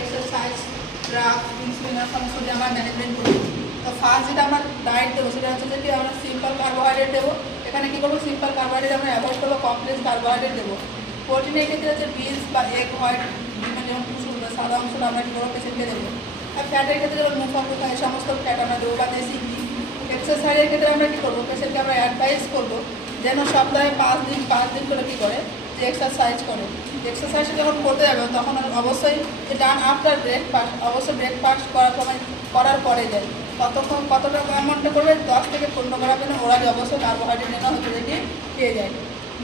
Exercise drug insulin সমস্ত যে আমরা ম্যানেজমেন্ট করি। তো ফার্স্ট যেটা আমরা ডায়েট দেবো সেটা হচ্ছে যে কি আমরা সিম্পল কার্বোহাইড্রেট দেবো। এখানে কী করবো, সিম্পল কার্বোহাইড্রেট আমরা অ্যাভয়েড করবো, কমপ্লেক্স কার্বোহাইড্রেট দেবো। প্রোটিনের ক্ষেত্রে হচ্ছে বিনস বা এগ হোয়াইট বিভিন্ন যেমন সাদা অংশটা আমরা কী করবো পেশেন্টকে দেবো। আর ফ্যাটের ক্ষেত্রে যেমন মুখপাঙ্গ এই সমস্ত ফ্যাট আমরা দেবো বা দেশি ঘি। এক্সারসাইজের ক্ষেত্রে আমরা কী করবো, পেশেন্টকে আমরা অ্যাডভাইস করবো যেন সপ্তাহে 5 দিন করে কী করে যে এক্সারসাইজ করে। এক্সারসাইজ যখন করতে যাবে তখন অবশ্যই যে ডান আফটার ব্রেকফাস্ট, অবশ্যই ব্রেকফাস্ট করার পরে যায় ততক্ষণ কতটা অ্যামাউন্টটা করবে 10 থেকে 15 গ্রাম যেন ওরা অবশ্যই কার্বোহাইড্রেট নেওয়া হচ্ছে দেখি খেয়ে যায়।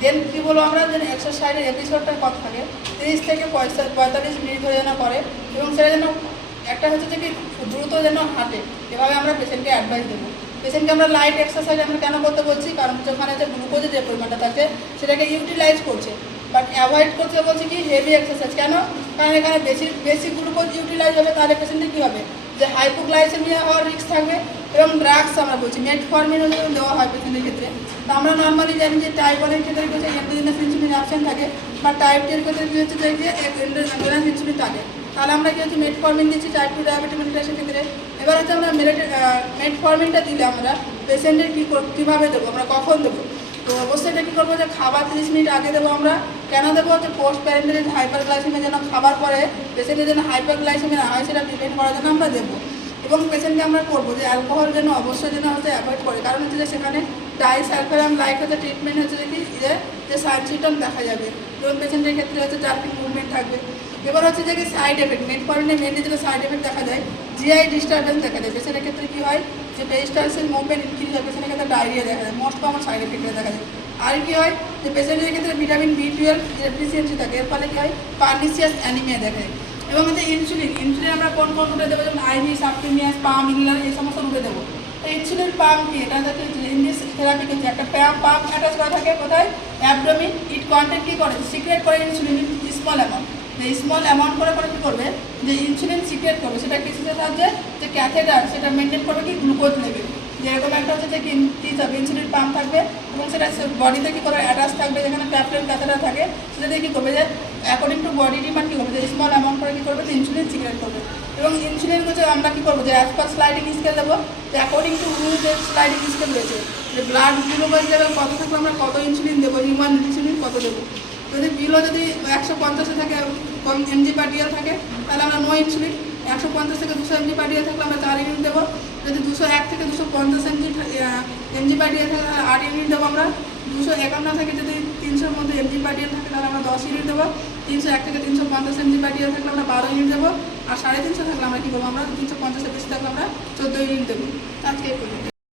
দেন কী বলবো আমরা যেন এক্সারসাইজের এপিসোডটা কত থাকে 30 থেকে 45 মিনিট ধরে যেন করে এবং সেটা যেন একটা হচ্ছে যে কি দ্রুত যেন হাঁটে। এভাবে আমরা পেশেন্টকে অ্যাডভাইস দেবো। পেশেন্টকে আমরা লাইট এক্সারসাইজ আমরা কেন করতে বলছি, কারণ ওখানে যে গ্লুকোজের যে পরিমাণটা থাকে সেটাকে ইউটিলাইজ করছে, বাট অ্যাভয়েড করতে বলছি কি হেভি এক্সারসাইজ। কেন? কারণ এখানে বেশি গ্লুকোজ ইউটিলাইজ হবে, তাহলে পেশেন্টের কী হবে যে হাইপোগ্লাইসেমিয়া হওয়ার রিস্ক থাকবে। এবং ড্রাগস আমরা বলছি মেটফরমিনও যখন দেওয়া হয় পেশেন্টের ক্ষেত্রে, তো আমরা নর্মালি জানি যে টাইপ 1-এর ক্ষেত্রে হচ্ছে এন্ডোজেনাস ইনসুলিন অপশন থাকে, বা টাইপ 2 এর ক্ষেত্রে কী হচ্ছে যে এন্ডোজেনাস ইনসুলিন থাকে। তাহলে আমরা কী হচ্ছে মেটফরমিন দিচ্ছি টাইপ 2 ডায়াবেটিক মেলিটাসের ক্ষেত্রে। এবার হচ্ছে আমরা মেটফরমিনটা দিলে আমরা পেশেন্টের কীভাবে দেবো, আমরা কখন দেবো। তো অবশ্যই এটা কী করবো যে খাবার 30 মিনিট আগে দেবো আমরা। কেন দেবো, যে পোস্ট প্যারেন্টাল হাইপারগ্লাইসেমিয়া যেন খাবার পরে পেশেন্টের যেন হাইপারগ্লাইসেমিয়া না হয় সেটা প্রিভেন্ট করার জন্য আমরা দেবো। এবং পেশেন্টকে আমরা করবো যে অ্যালকোহল যেন অবশ্যই যেন হচ্ছে অ্যাভয়েড করে, কারণ হচ্ছে যে সেখানে ডাইসালফারাম লাইক হচ্ছে ট্রিটমেন্ট হচ্ছে যে কি যে সাইড সিমটম দেখা যাবে এবং পেশেন্টের ক্ষেত্রে হচ্ছে জার্কিং মুভমেন্ট থাকবে। এবার হচ্ছে যে সাইড এফেক্ট, মেটফরমিনের মেনলি যেটা সাইড এফেক্ট দেখা যায় জিআই ডিস্টারবেন্স দেখা যায়। পেশেন্টের ক্ষেত্রে কী হয় যে পেরিস্টালসিস মুভমেন্ট ইনক্রিজ হয়, পেশেন্টের ক্ষেত্রে ডায়রিয়া দেখা যায়, মোস্ট কমন সাইড এফেক্ট দেখা যায়। আর কি হয় যে পেশেন্টের ক্ষেত্রে ভিটামিন B12 ডেফিসিয়েন্সি থাকে, এর ফলে কী হয় পার্নিসিয়াস অ্যানিমিয়া দেখা যায়। এবং হচ্ছে ইনসুলিন আমরা কোন রুটে দেবো, যেমন আইভি, সাবকিউনিয়াস, পাম্প, ইনহেলার এই সমস্ত রুটে দেবো। তো ইনসুলিন পাম্প কি, এটা হচ্ছে ইনডিস থেরাপি কিন্তু একটা পাম্প অ্যাটাচ করা থাকে কোথায়, অ্যাবডোমিন। ইট কন্টেন্ট কী করে, সিক্রেট করে ইনসুলিন স্মল অ্যামাউন্ট। যে স্মল অ্যামাউন্ট করে কী করবে যে ইনসুলিন সিক্রেট করবে, সেটা কিসের সাহায্যে যে ক্যাথেটার সেটা মেনটেন করবে কি গ্লুকোজ লেভেল। যেরকম একটা হচ্ছে যে কী থাকবে ইনসুলিন পাম্প থাকবে এবং সেটা বডিতে কী করে অ্যাটাচ থাকবে, যেখানে প্যাপলেট ক্যাথেটার থাকে সেটা দিয়ে কী করবে যে অ্যাকর্ডিং টু বডি ডিমান্ড কী করবে যে স্মল অ্যামাউন্ট করে কী করবে যে ইনসুলিন সিক্রেট করবে। এবং ইনসুলিন হচ্ছে আমরা কী করবো যে অ্যাজ পার স্লাইডিং স্কেল দেবো, যে অ্যাকর্ডিং টু রুল যে স্লাইডিং স্কেল রয়েছে যে ব্লাড গ্লুকোজ লেভেল কত থাকলে আমরা কত ইনসুলিন দেবো, হিউম্যান ইনসুলিন কত দেবো। যদি বিলো যদি 150 থাকে কম mg/dl থাকে তাহলে আমরা নো ইনসুলিন। 150 থেকে 200 mg/dl থাকলে আমরা 4 ইউনিট দেবো। যদি 201 থেকে 250 mg/dl থাকে তাহলে 8 ইউনিট দেবো আমরা। 251 থেকে যদি 300-র মধ্যে mg/dl থাকে তাহলে আমরা 10 ইউনিট দেবো। 301 থেকে 350 mg/dl থাকলে আমরা 12 ইউনিট দেবো। আর 350 থাকলে আমরা কী করবো, আমরা 350-এর বেশি থাকলে আমরা 14 ইউনিট দেবো। আজকে